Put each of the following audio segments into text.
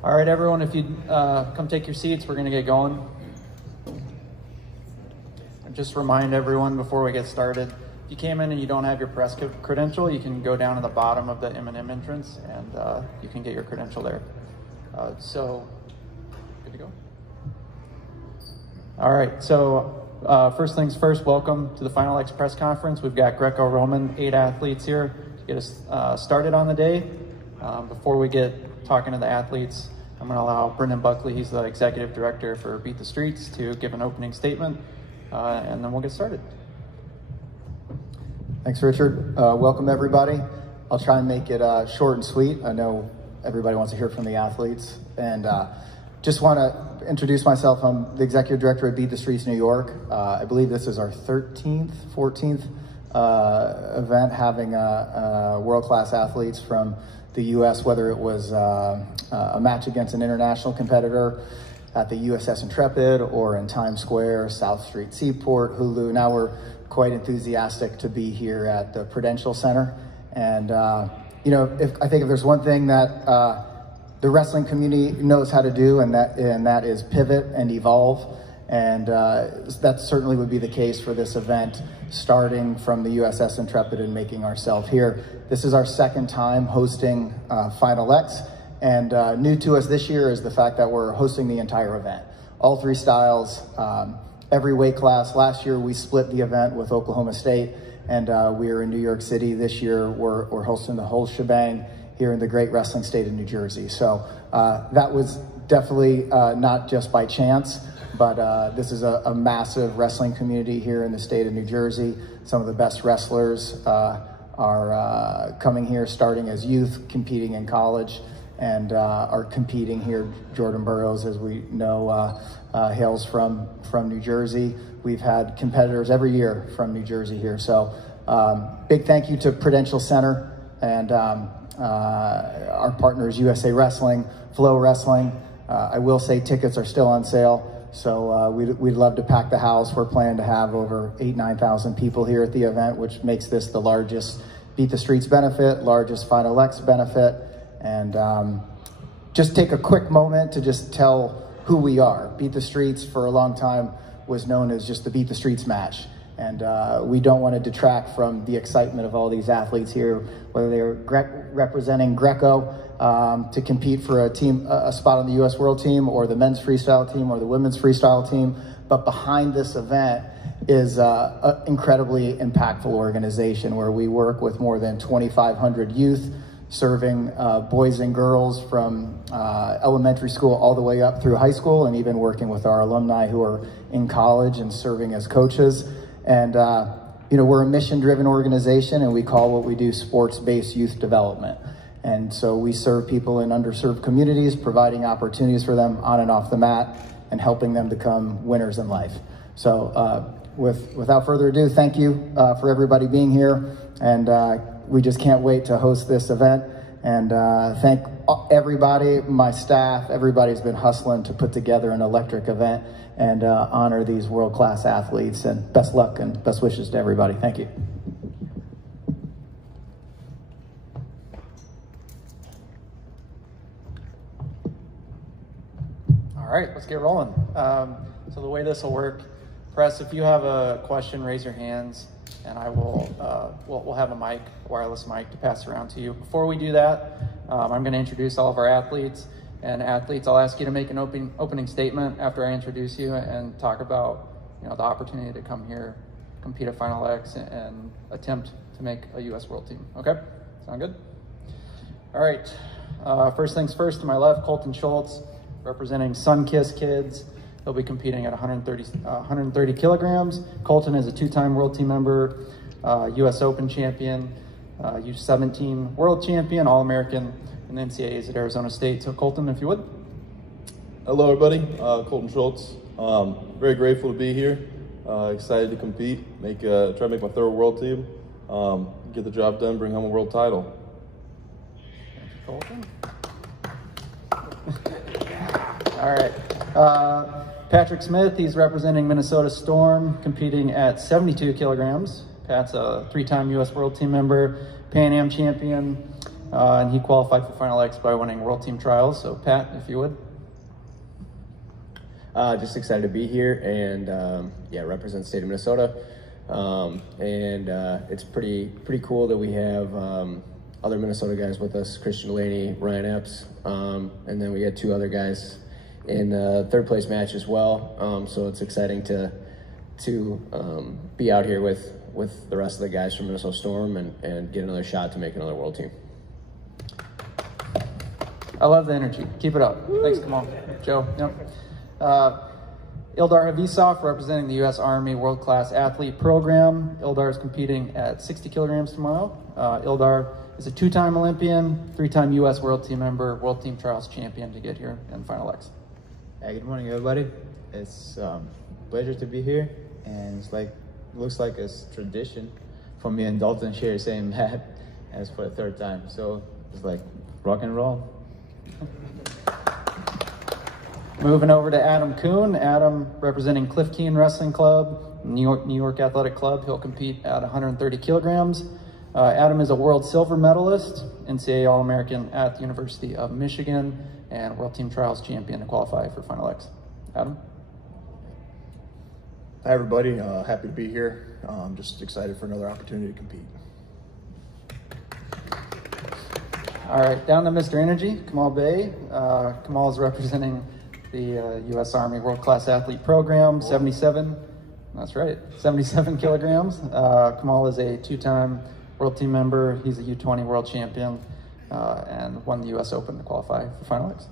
All right, everyone, if you'd come take your seats, we're going to get going. Just remind everyone before we get started, if you came in and you don't have your press credential, you can go down to the bottom of the M&M entrance and you can get your credential there. So, good to go? All right, so first things first, welcome to the Final X press conference. We've got Greco-Roman 8 athletes here to get us started on the day. Before we get talking to the athletes, I'm going to allow Brendan Buckley, he's the executive director for Beat the Streets, to give an opening statement, and then we'll get started. Thanks, Richard. Welcome, everybody. I'll try and make it short and sweet. I know everybody wants to hear from the athletes, and just want to introduce myself. I'm the executive director at Beat the Streets New York. I believe this is our 14th event having world-class athletes from the U.S., whether it was a match against an international competitor at the USS Intrepid or in Times Square, South Street Seaport, Hulu. Now we're quite enthusiastic to be here at the Prudential Center. And, I think if there's one thing that the wrestling community knows how to do, and that is pivot and evolve. And that certainly would be the case for this event, starting from the USS Intrepid and making ourselves here. This is our second time hosting Final X, and new to us this year is the fact that we're hosting the entire event. All three styles, every weight class. Last year we split the event with Oklahoma State, and we are in New York City. This year we're hosting the whole shebang here in the great wrestling state of New Jersey. So that was definitely not just by chance, but this is a massive wrestling community here in the state of New Jersey. Some of the best wrestlers are coming here starting as youth, competing in college, and are competing here. Jordan Burroughs, as we know, hails from New Jersey. We've had competitors every year from New Jersey here. So big thank you to Prudential Center and our partners, USA Wrestling, Flow Wrestling. I will say tickets are still on sale. So we'd love to pack the house. We're planning to have over 9,000 people here at the event, which makes this the largest Beat the Streets benefit, largest Final X benefit. And just take a quick moment to just tell who we are. Beat the Streets for a long time was known as just the Beat the Streets match. And we don't want to detract from the excitement of all these athletes here, whether they're representing Greco to compete for a spot on the U.S. World Team, or the men's freestyle team, or the women's freestyle team. But behind this event is an incredibly impactful organization where we work with more than 2,500 youth, serving boys and girls from elementary school all the way up through high school, and even working with our alumni who are in college and serving as coaches. And, we're a mission-driven organization, and we call what we do sports-based youth development. And so we serve people in underserved communities, providing opportunities for them on and off the mat, and helping them become winners in life. So without further ado, thank you for everybody being here. And we just can't wait to host this event. And thank everybody, my staff, everybody's been hustling to put together an electric event and honor these world-class athletes. And best luck and best wishes to everybody. Thank you. All right, let's get rolling. So the way this will work, press, if you have a question, raise your hands, and I will, we'll have a wireless mic to pass around to you. Before we do that, I'm going to introduce all of our athletes. And athletes, I'll ask you to make an opening statement after I introduce you and talk about, the opportunity to come here, compete at Final X, and attempt to make a U.S. World Team. Okay? Sound good? All right. First things first, to my left, Colton Schultz, representing Sunkist Kids. He'll be competing at 130 kilograms. Colton is a two-time World Team member, U.S. Open champion, U17 World champion, All-American in the NCAAs at Arizona State. So Colton, if you would. Hello, everybody. Colton Schultz. Very grateful to be here. Excited to compete. Try to make my third World Team. Get the job done. Bring home a world title. Thank you, Colton. All right. Patrick Smith, he's representing Minnesota Storm, competing at 72 kilograms. Pat's a three-time U.S. World Team member, Pan Am champion, and he qualified for Final X by winning World Team Trials. So Pat, if you would. Just excited to be here and yeah, represent the state of Minnesota. It's pretty cool that we have other Minnesota guys with us, Christian Delaney, Ryan Epps, and then we had 2 other guys in third place match as well. So it's exciting to be out here with the rest of the guys from Minnesota Storm and get another shot to make another world team. I love the energy. Keep it up. Thanks, come on. Joe. Yep. Ildar Havisov, representing the U.S. Army World Class Athlete Program. Ildar is competing at 60 kilograms tomorrow. Ildar is a 2-time Olympian, 3-time U.S. World Team member, World Team Trials champion to get here in Final X. Hey, good morning, everybody. It's a pleasure to be here, and looks like it's tradition for me and Dalton share the same mat as for the 3rd time. So it's like rock and roll. Moving over to Adam Kuhn. Adam, representing Cliff Keen Wrestling Club, New York Athletic Club. He'll compete at 130 kilograms. Adam is a world silver medalist, NCAA All-American at the University of Michigan, and World Team Trials champion to qualify for Final X. Adam? Hi, everybody. Happy to be here. Just excited for another opportunity to compete. All right, down to Mr. Energy, Kamal Bey. Kamal is representing the U.S. Army World Class Athlete Program, 77. That's right, 77 kilograms. Kamal is a 2-time World Team member. He's a U20 World Champion and won the U.S. Open to qualify for Final X.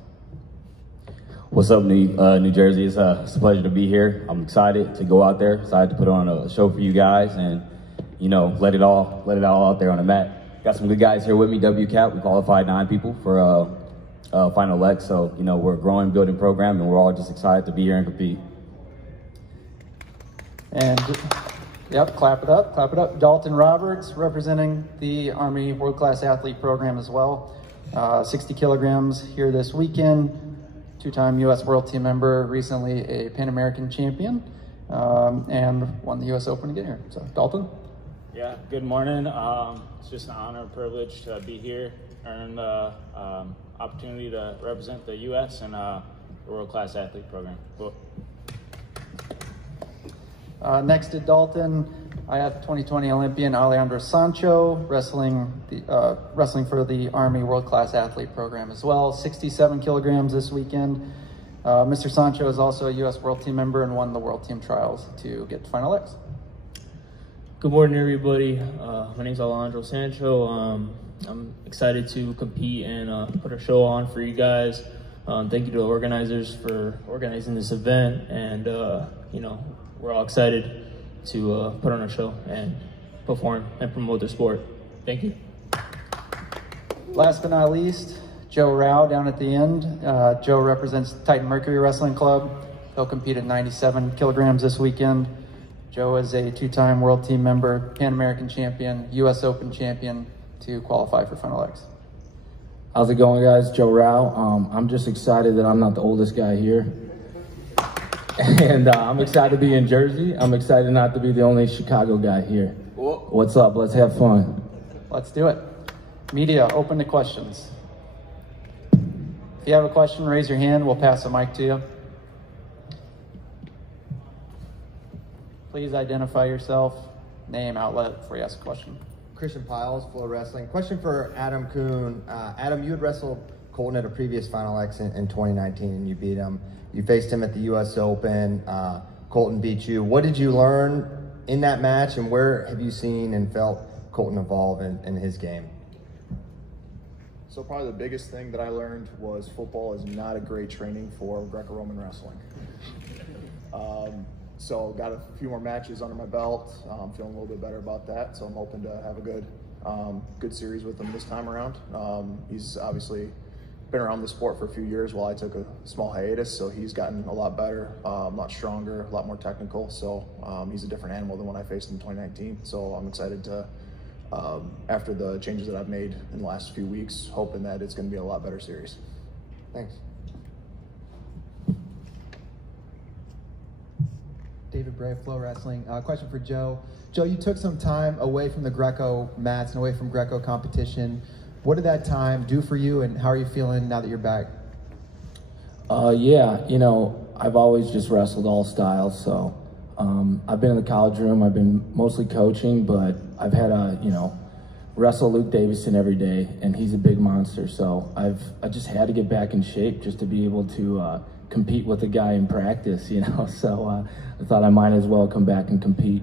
What's up, New Jersey? It's a pleasure to be here. I'm excited to go out there, excited to put on a show for you guys, and let it all out there on the mat. Got some good guys here with me. WCAP, we qualified 9 people for Final X, so we're a growing, building program, and we're all just excited to be here and compete. And yep, clap it up, clap it up. Dalton Roberts, representing the Army World Class Athlete Program as well. 60 kilograms here this weekend. 2-time U.S. World Team member, recently a Pan American champion, and won the U.S. Open to get here. So, Dalton? Yeah, good morning. It's just an honor and privilege to be here, earn the opportunity to represent the U.S. and the World Class Athlete Program. Cool. Next to Dalton, I have 2020 Olympian Alejandro Sancho, wrestling for the Army World Class Athlete Program as well. 67 kilograms this weekend. Mr. Sancho is also a U.S. World Team member and won the World Team Trials to get to Final X. Good morning, everybody. My name is Alejandro Sancho. I'm excited to compete and put a show on for you guys. Thank you to the organizers for organizing this event, and we're all excited to put on a show and perform and promote the sport. Thank you. Last but not least, Joe Rao down at the end. Joe represents Titan Mercury Wrestling Club. He'll compete at 97 kilograms this weekend. Joe is a 2-time World Team member, Pan American champion, U.S. Open champion to qualify for Final X. How's it going, guys? Joe Rao. I'm just excited that I'm not the oldest guy here. And I'm excited to be in Jersey. I'm excited not to be the only Chicago guy here. What's up? Let's have fun. Let's do it. Media, open to questions. If you have a question, raise your hand. We'll pass the mic to you. Please identify yourself, name, outlet before you ask a question. Christian Piles, Flow Wrestling. Question for Adam Kuhn. Adam, you had wrestled Colton at a previous Final X in 2019 and you beat him. You faced him at the U.S. Open. Colton beat you. What did you learn in that match, and where have you seen and felt Colton evolve in his game? So probably the biggest thing that I learned was football is not a great training for Greco-Roman wrestling. So got a few more matches under my belt. I'm feeling a little bit better about that. So I'm hoping to have a good series with him this time around. He's obviously been around the sport for a few years while I took a small hiatus. So he's gotten a lot better, a lot stronger, a lot more technical. So he's a different animal than when I faced him in 2019. So I'm excited to, after the changes that I've made in the last few weeks, hoping that it's going to be a lot better series. Thanks. David Bray, Flow Wrestling. Question for Joe. Joe, you took some time away from the Greco mats and away from Greco competition. What did that time do for you, and how are you feeling now that you're back? Yeah, you know, I've always just wrestled all styles, so I've been in the college room, I've been mostly coaching, but I've had to, you know, wrestle Luke Davison every day, and he's a big monster, so I just had to get back in shape just to be able to compete with the guy in practice, you know, so I thought I might as well come back and compete.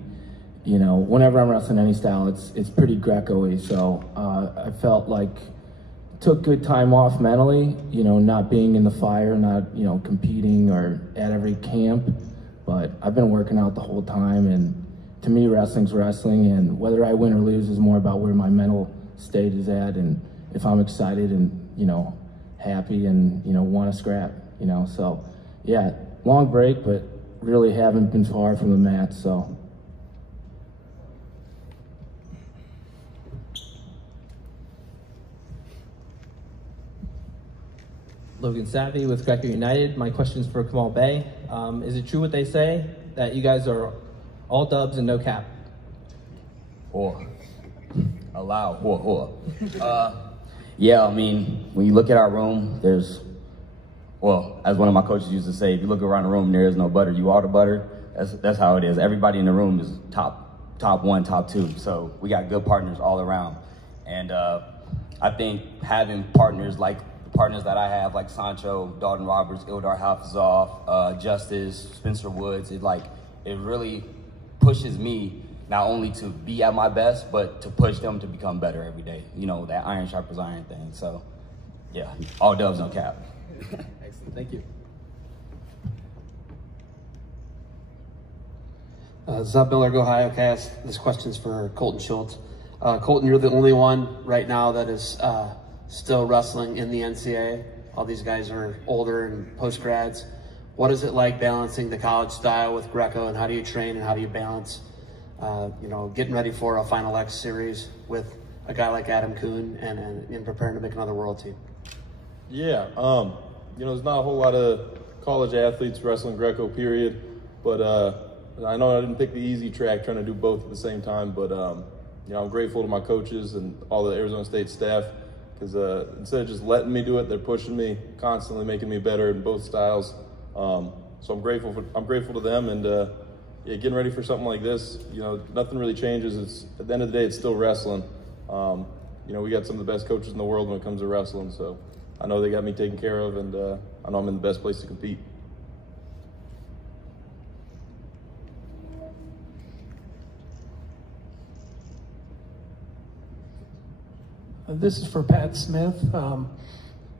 You know, whenever I'm wrestling any style, it's pretty Greco-y, so I felt like took good time off mentally, you know, not being in the fire, not, you know, competing or at every camp, but I've been working out the whole time, and to me, wrestling's wrestling, and whether I win or lose is more about where my mental state is at, and if I'm excited and, you know, happy and, you know, want to scrap, you know, so yeah, long break, but really haven't been far from the mat, so. Logan Savvy with Greco United. My question's for Kamal Bey. Is it true what they say, that you guys are all dubs and no cap? Yeah, I mean, when you look at our room, there's, well, as one of my coaches used to say, if you look around the room, there is no butter. You are the butter. That's how it is. Everybody in the room is top one, top two. So we got good partners all around. And I think having partners like the partners that I have, like Sancho, Dalton Roberts, Ildar Hafizov, Justice, Spencer Woods, it really pushes me not only to be at my best, but to push them to become better every day. You know, that iron sharpens iron thing. So, yeah, all dubs, no cap. Excellent, thank you. Zub Miller, Go Hiocast. This question's for Colton Schultz. Colton, you're the only one right now that is still wrestling in the NCAA. All these guys are older and post-grads. What is it like balancing the college style with Greco, and how do you train and how do you balance, you know, getting ready for a Final X series with a guy like Adam Kuhn and preparing to make another world team? Yeah, you know, there's not a whole lot of college athletes wrestling Greco, period, but I know I didn't pick the easy track trying to do both at the same time, but you know, I'm grateful to my coaches and all the Arizona State staff, because instead of just letting me do it, they're pushing me, constantly making me better in both styles. So I'm grateful to them, and yeah, getting ready for something like this, you know, nothing really changes. It's at the end of the day, it's still wrestling. You know, we got some of the best coaches in the world when it comes to wrestling, so I know they got me taken care of, and I know I'm in the best place to compete. This is for Pat Smith.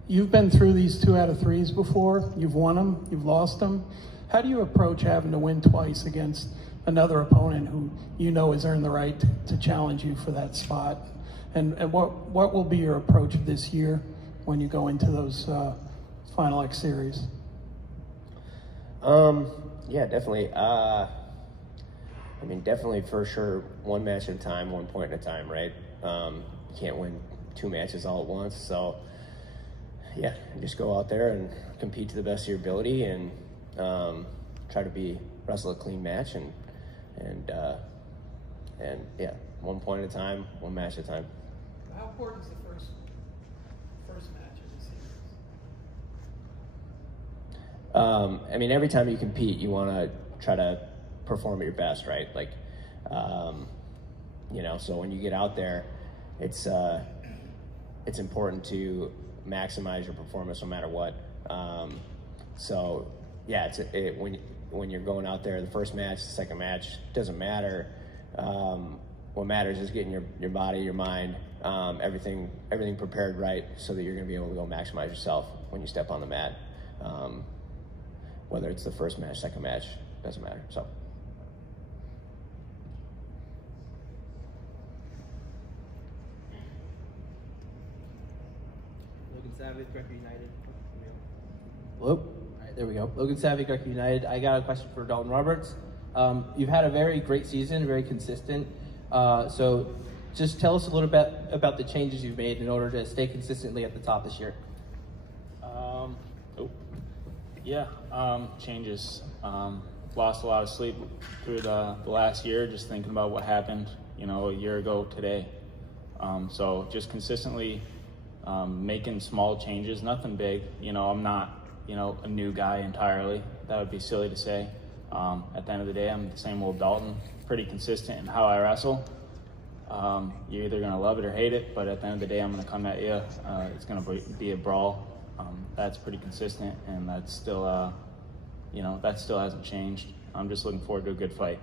You've been through these 2 out of 3s before. You've won them, you've lost them. How do you approach having to win twice against another opponent who you know has earned the right to challenge you for that spot? And what will be your approach this year when you go into those Final X series? Yeah, definitely. I mean, definitely for sure, one match at a time, 1 point at a time, right? You can't win 2 matches all at once, so yeah, just go out there and compete to the best of your ability, and try to wrestle a clean match, and yeah, 1 point at a time, 1 match at a time. How important is the first match of the series? I mean, every time you compete, you want to try to perform at your best, right? Like, you know, so when you get out there, it's important to maximize your performance no matter what. So yeah, when you're going out there, the first match, the second match, doesn't matter. What matters is getting your body, your mind, everything prepared right, so that you're going to be able to go maximize yourself when you step on the mat. Whether it's the first match, second match, doesn't matter. So. Logan Savage, Greco United. Hello? All right, there we go. Logan Savage, Greco United. I got a question for Dalton Roberts. You've had a very great season, very consistent. So just tell us a little bit about the changes you've made in order to stay consistently at the top this year. Changes. Lost a lot of sleep through the last year, just thinking about what happened, you know, a year ago today. So just consistently making small changes, nothing big. You know, I'm not, you know, a new guy entirely. That would be silly to say. At the end of the day, I'm the same old Dalton, pretty consistent in how I wrestle. You're either gonna love it or hate it, but at the end of the day, I'm gonna come at you. It's gonna be a brawl. That's pretty consistent, and that's still, you know, that still hasn't changed. I'm just looking forward to a good fight.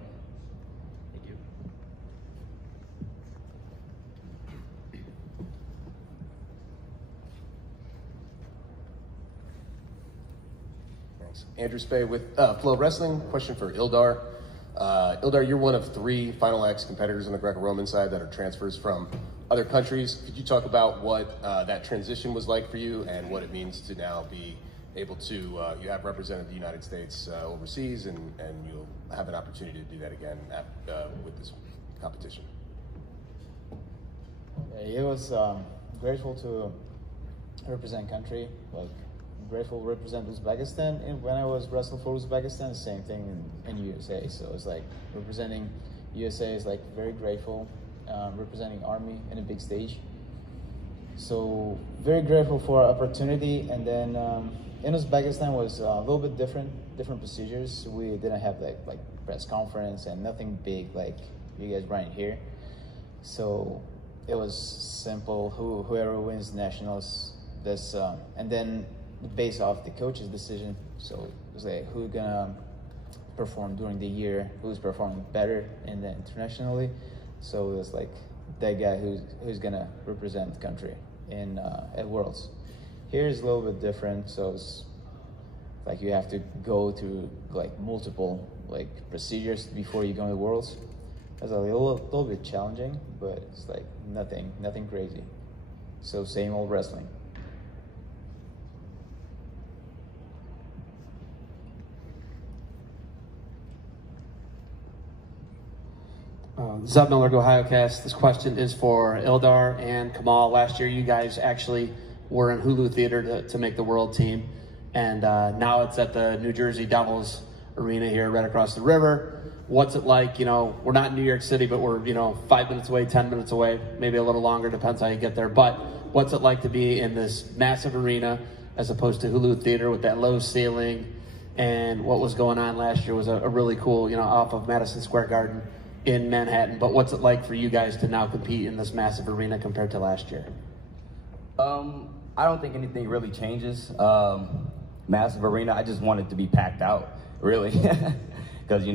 Thank you. Thanks. Andrew Spey with Flow Wrestling. Question for Ildar. Ildar, you're one of 3 Final X competitors on the Greco-Roman side that are transfers from other countries. Could you talk about what that transition was like for you and what it means to now be able to, you have represented the United States overseas, and you'll have an opportunity to do that again with this competition? It was grateful to represent country, like grateful to represent Uzbekistan. And when I was wrestling for Uzbekistan, the same thing in USA. So it's like representing USA is like very grateful, representing Army in a big stage. So very grateful for our opportunity. And then in Uzbekistan was a little bit different procedures. We didn't have like press conference and nothing big like you guys right here. So it was simple. Whoever wins nationals, this and then based off the coach's decision. So it was like who's gonna perform during the year, who's performing better and then internationally. So it was like that guy who's gonna represent the country in at Worlds. Here is a little bit different. So it's like you have to go through like multiple like procedures before you go to Worlds. It's a little bit challenging, but it's like nothing crazy. So same old wrestling. Zeb Miller, OhioCast. This question is for Ildar and Kamal. Last year, you guys actually were in Hulu Theater to make the world team. And now it's at the New Jersey Devils Arena here right across the river. What's it like? You know, we're not in New York City, but we're, 5 minutes away, 10 minutes away, maybe a little longer, depends how you get there. But what's it like to be in this massive arena as opposed to Hulu Theater with that low ceiling? And what was going on last year was a really cool, off of Madison Square Garden in Manhattan. But what's it like for you guys to now compete in this massive arena compared to last year? I don't think anything really changes. Massive arena, I just want it to be packed out, really. Because,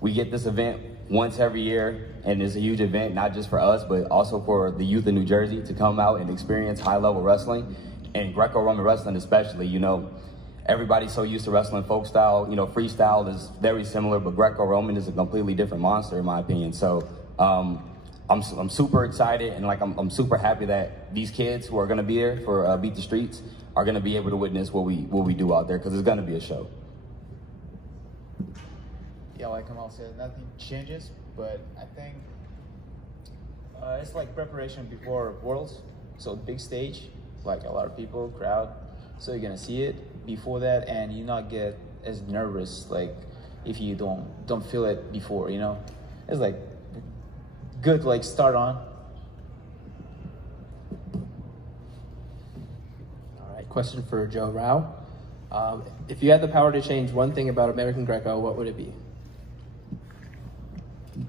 we get this event once every year, and it's a huge event, not just for us, but also for the youth of New Jersey to come out and experience high-level wrestling, and Greco-Roman wrestling especially. Everybody's so used to wrestling folk style. Freestyle is very similar, but Greco-Roman is a completely different monster, in my opinion. So I'm super excited, and I'm super happy that these kids who are going to be there for Beat the Streets are going to be able to witness what we do out there, because it's going to be a show. Yeah, like Kamal said, nothing changes, but I think it's like preparation before Worlds. So big stage, like a lot of people, crowd. So you're gonna see it before that, and you not get as nervous like if you don't feel it before. It's like good like start on. All right, question for Joe Rao. If you had the power to change one thing about American Greco, what would it be?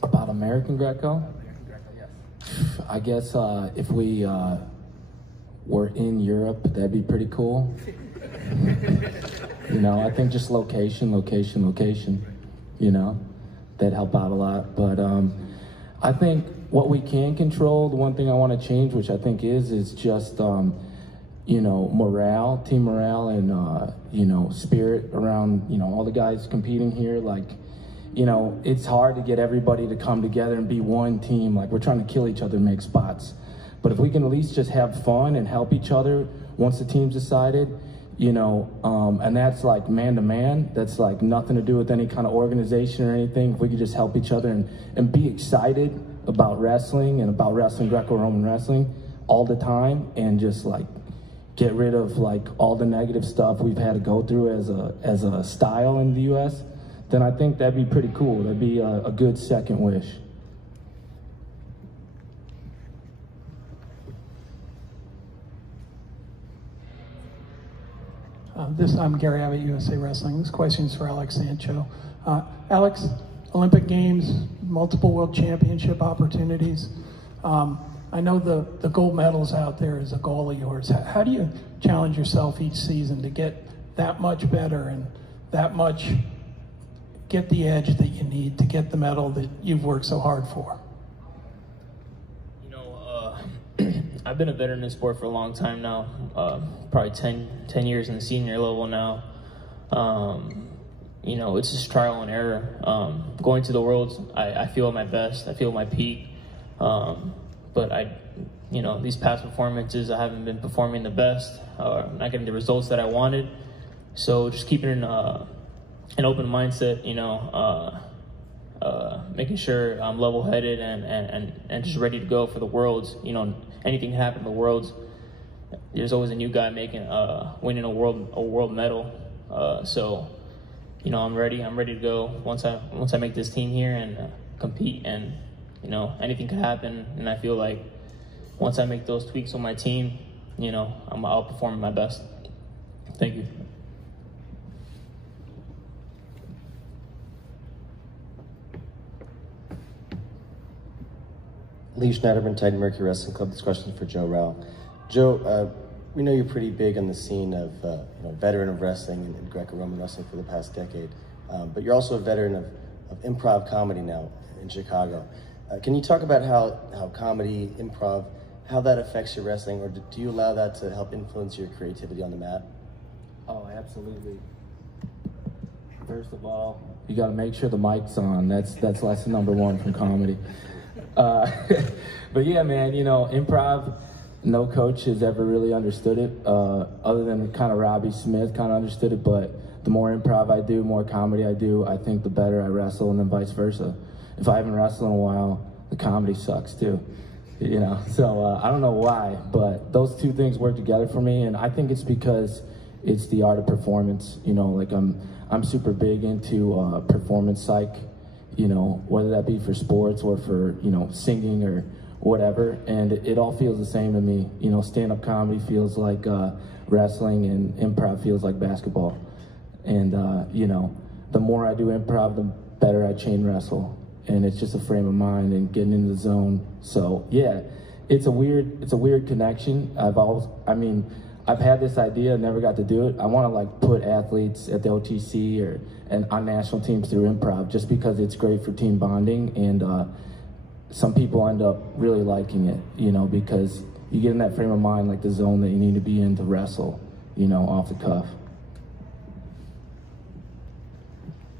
About American Greco? American Greco, yes. I guess if we were in Europe, that'd be pretty cool. I think just location, that'd help out a lot. But I think what we can control, the one thing I want to change, which I think is just, morale, team morale, and, spirit around, all the guys competing here. It's hard to get everybody to come together and be one team. Like, we're trying to kill each other, make spots. But if we can at least just have fun and help each other once the team's decided, and that's like man to man, that's like nothing to do with any kind of organization or anything. If we could just help each other and be excited about wrestling and about wrestling, Greco-Roman wrestling all the time, and just like get rid of like all the negative stuff we've had to go through as a style in the US, then I think that'd be pretty cool. That'd be a good second wish. I'm Gary Abbott, USA Wrestling. This question is for Alex Sancho. Alex, Olympic Games, multiple world championship opportunities. I know the gold medals out there is a goal of yours. How do you challenge yourself each season to get that much better and that much, get the edge that you need to get the medal that you've worked so hard for? I've been a veteran in the sport for a long time now, probably 10 years in the senior level now. It's just trial and error. Going to the Worlds, I feel at my best, I feel at my peak. But these past performances, I haven't been performing the best, not getting the results that I wanted. So just keeping an open mindset, making sure I'm level-headed and just ready to go for the Worlds. Anything can happen in the Worlds. There's always a new guy winning a world medal. So I'm ready. I'm ready to go once I make this team here and compete. And anything could happen. And I feel like once I make those tweaks on my team, I'll perform my best. Thank you. Lee Schneiderman, Titan Mercury Wrestling Club. This question is for Joe Rao. Joe, we know you're pretty big on the scene of veteran of wrestling and Greco-Roman wrestling for the past decade, but you're also a veteran of improv comedy now in Chicago. Can you talk about how comedy, improv, how that affects your wrestling, or do you allow that to help influence your creativity on the mat? Oh, absolutely. First of all, you got to make sure the mic's on. That's lesson number one from comedy. But yeah, man, improv, no coach has ever really understood it, other than kind of Robbie Smith kind of understood it, but the more improv I do, more comedy I do, I think the better I wrestle, and then vice versa. If I haven't wrestled in a while, the comedy sucks too, so I don't know why, but those two things work together for me, and I think it's because it's the art of performance. Like I'm super big into performance psych, whether that be for sports or for, singing or whatever. And it all feels the same to me. Stand-up comedy feels like wrestling, and improv feels like basketball. And, the more I do improv, the better I chain wrestle. And it's just a frame of mind and getting into the zone. So yeah, it's a weird connection. I've had this idea, never got to do it. I want to put athletes at the OTC and on national teams through improv, just because it's great for team bonding, and some people end up really liking it, because you get in that frame of mind, like the zone that you need to be in to wrestle, off the cuff.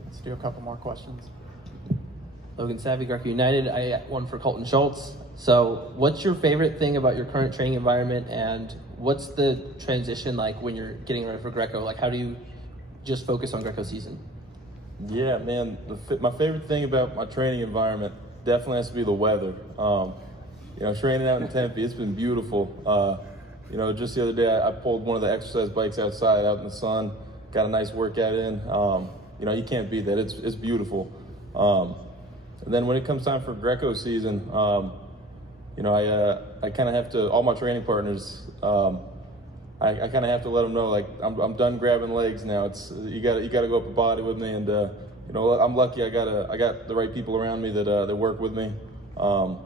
Let's do a couple more questions. Logan Savvy, Greco United. I got one for Colton Schultz. So what's your favorite thing about your current training environment, and what's the transition like when you're getting ready for Greco? Like, how do you just focus on Greco season? Yeah, man, my favorite thing about my training environment definitely has to be the weather. Training out in Tempe, it's been beautiful. Just the other day, I pulled one of the exercise bikes outside, out in the sun, got a nice workout in. You can't beat that. It's beautiful. And then when it comes time for Greco season, I kind of have to, all my training partners, I kind of have to let them know, like, I'm done grabbing legs now. You got to go up a body with me, and I'm lucky I got the right people around me that work with me, and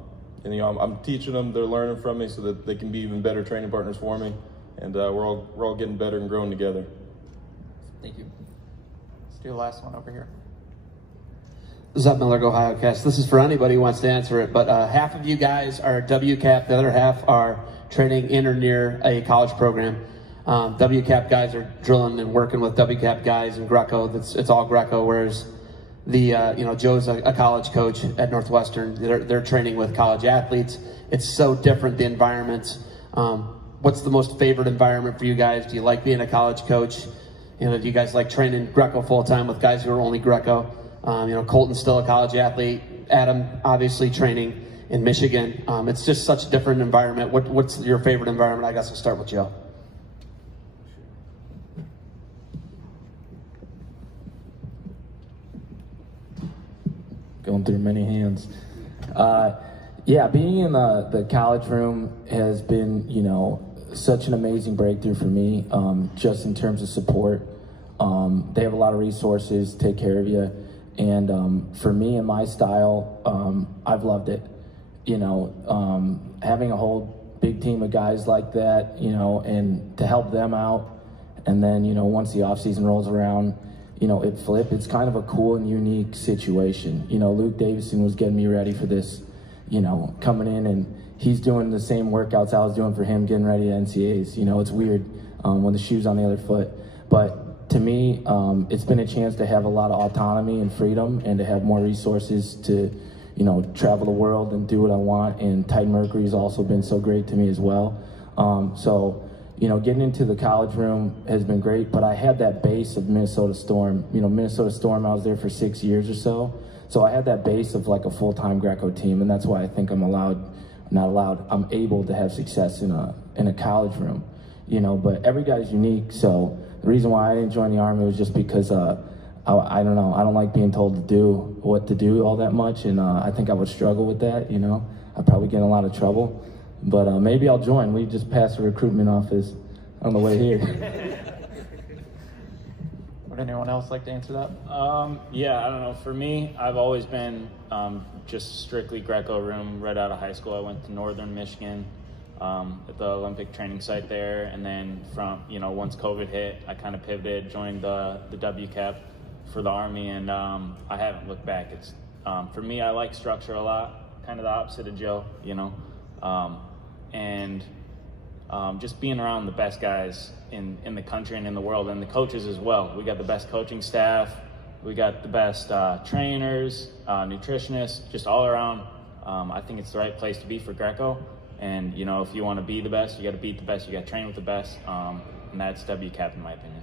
I'm teaching them, they're learning from me, so that they can be even better training partners for me, and we're all getting better and growing together. Thank you. Let's do the last one over here. Zeb Miller, OhioCast. This is for anybody who wants to answer it, but half of you guys are WCAP, the other half are training in or near a college program. WCAP guys are drilling and working with WCAP guys in Greco. It's all Greco, whereas Joe's a college coach at Northwestern. They're training with college athletes. It's so different, the environment. What's the most favorite environment for you guys? Do you like being a college coach? Do you guys like training Greco full-time with guys who are only Greco? Colton's still a college athlete. Adam, obviously, training in Michigan. It's just such a different environment. What's your favorite environment? I guess I'll start with Joe. Going through many hands. Yeah, being in the college room has been, such an amazing breakthrough for me, just in terms of support. They have a lot of resources, take care of you. And for me and my style, I've loved it. You know, having a whole big team of guys like that, you know, and to help them out. And then, you know, once the off season rolls around, you know, it's kind of a cool and unique situation. You know, Luke Davison was getting me ready for this, you know, coming in, and he's doing the same workouts I was doing for him getting ready to NCAAs. You know, it's weird when the shoe's on the other foot. But to me, it's been a chance to have a lot of autonomy and freedom, and to have more resources to, you know, travel the world and do what I want. And Titan Mercury's also been so great to me as well. So, you know, getting into the college room has been great, but I had that base of Minnesota Storm. You know, Minnesota Storm, I was there for 6 years or so. So I had that base of like a full-time Greco team, and that's why I think I'm able to have success in a college room. You know, but every guy's unique. So the reason why I didn't join the Army was just because I don't know, I don't like being told to do what to do all that much, and I think I would struggle with that. You know, I'd probably get in a lot of trouble. But maybe I'll join. We just passed the recruitment office on the way here. Would anyone else like to answer that? Yeah, I don't know. For me, I've always been just strictly Greco room right out of high school. I went to Northern Michigan at the Olympic training site there. And then from, you know, once COVID hit, I kind of pivoted, joined the WCAP for the Army, and I haven't looked back. It's for me, I like structure a lot, kind of the opposite of Joe, you know. And just being around the best guys in the country and in the world, and the coaches as well. We got the best coaching staff, we got the best trainers, nutritionists, just all around. I think it's the right place to be for Greco. And, you know, if you want to be the best, you got to beat the best, you got to train with the best, and that's WCAP in my opinion.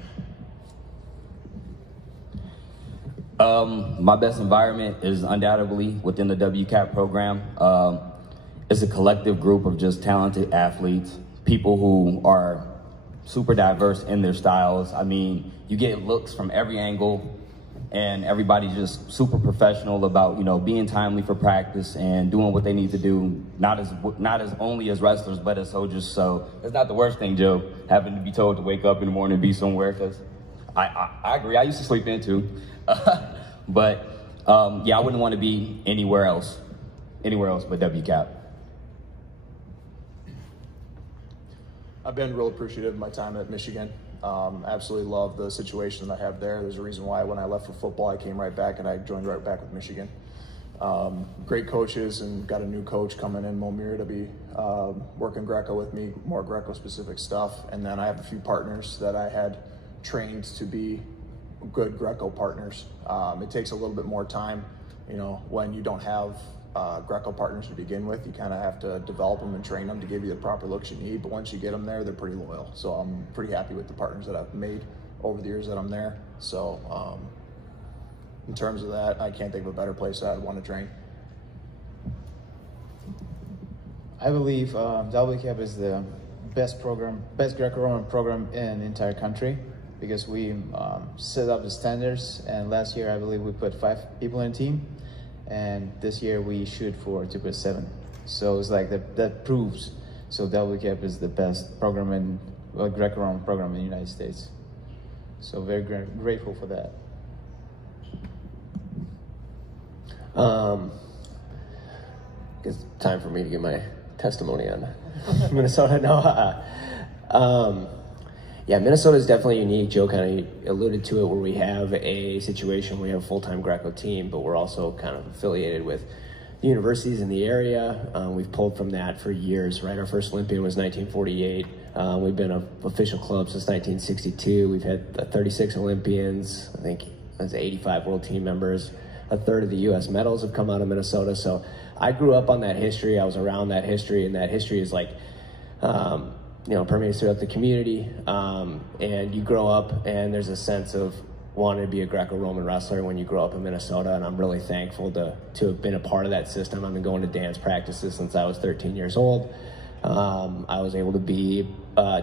My best environment is undoubtedly within the WCAP program. It's a collective group of just talented athletes, people who are super diverse in their styles. I mean, you get looks from every angle, and everybody's just super professional about, you know, being timely for practice and doing what they need to do, not as only as wrestlers, but as soldiers. So it's not the worst thing, Joe, having to be told to wake up in the morning and be somewhere, because I agree. I used to sleep in too. But yeah, I wouldn't want to be anywhere else but WCAP. I've been real appreciative of my time at Michigan. Absolutely love the situation that I have there. There's a reason why when I left for football, I came right back and I joined right back with Michigan. Great coaches, and got a new coach coming in, Momir, to be working Greco with me, more Greco-specific stuff. And then I have a few partners that I had trained to be good Greco partners. It takes a little bit more time, you know, when you don't have Greco partners to begin with. You kind of have to develop them and train them to give you the proper looks you need, but once you get them there, they're pretty loyal. So I'm pretty happy with the partners that I've made over the years that I'm there. So in terms of that, I can't think of a better place that I'd want to train. I believe WCAP is the best Greco-Roman program in the entire country, because we set up the standards, and last year I believe we put 5 people in a team, and this year we shoot for 2 put 7. So it's like that proves. So WCAP is the best program in Greco-Roman program in the United States. So very grateful for that. It's time for me to give my testimony on Minnesota. Yeah, Minnesota is definitely unique. Joe kind of alluded to it, where we have a situation where we have a full-time Greco team, but we're also kind of affiliated with universities in the area. We've pulled from that for years, right? Our first Olympian was 1948. We've been an official club since 1962. We've had 36 Olympians. I think that's 85 world team members. A third of the U.S. medals have come out of Minnesota. So I grew up on that history. I was around that history, and that history is like, you know, permeates throughout the community. And you grow up, and there's a sense of wanting to be a Greco-Roman wrestler when you grow up in Minnesota. And I'm really thankful to have been a part of that system. I've been going to dance practices since I was 13 years old. I was able to be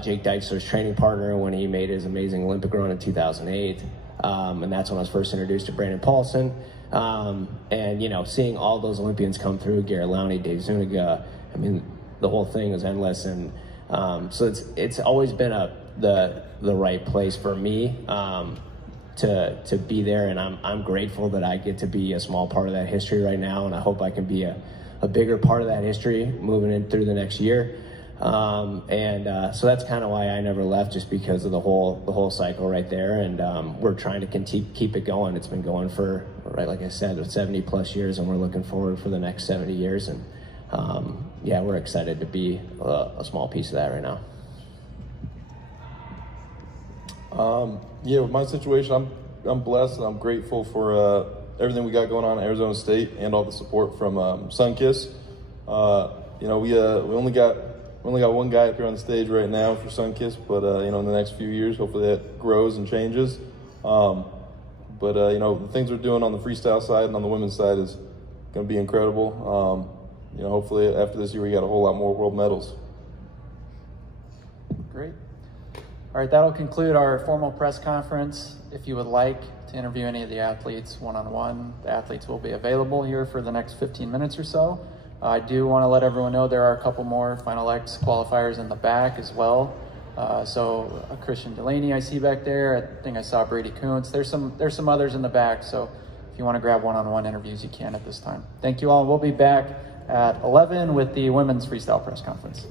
Jake Dykstra's training partner when he made his amazing Olympic run in 2008. And that's when I was first introduced to Brandon Paulson. And, you know, seeing all those Olympians come through, Garrett Lowney, Dave Zuniga, I mean, the whole thing was endless. And So it's always been the right place for me to be there, and I'm grateful that I get to be a small part of that history right now, and I hope I can be a bigger part of that history moving in through the next year. So that's kind of why I never left, just because of the whole cycle right there. And we're trying to keep it going. It's been going for, right, like I said, 70 plus years, and we're looking forward for the next 70 years. And yeah, we're excited to be a small piece of that right now. Yeah, with my situation, I'm blessed and I'm grateful for everything we got going on at Arizona State and all the support from Sunkiss. You know, we only got one guy up here on the stage right now for Sunkiss, but you know, in the next few years, hopefully that grows and changes. You know, the things we're doing on the freestyle side and on the women's side is going to be incredible. You know, hopefully after this year, we got a whole lot more world medals. Great. All right, that'll conclude our formal press conference. If you would like to interview any of the athletes one-on-one, the athletes will be available here for the next 15 minutes or so. I do want to let everyone know there are a couple more Final X qualifiers in the back as well. Christian Delaney I see back there. I think I saw Brady Kuntz. There's some others in the back, so if you want to grab one-on-one interviews, you can at this time. Thank you all. We'll be back at 11 with the women's freestyle press conference.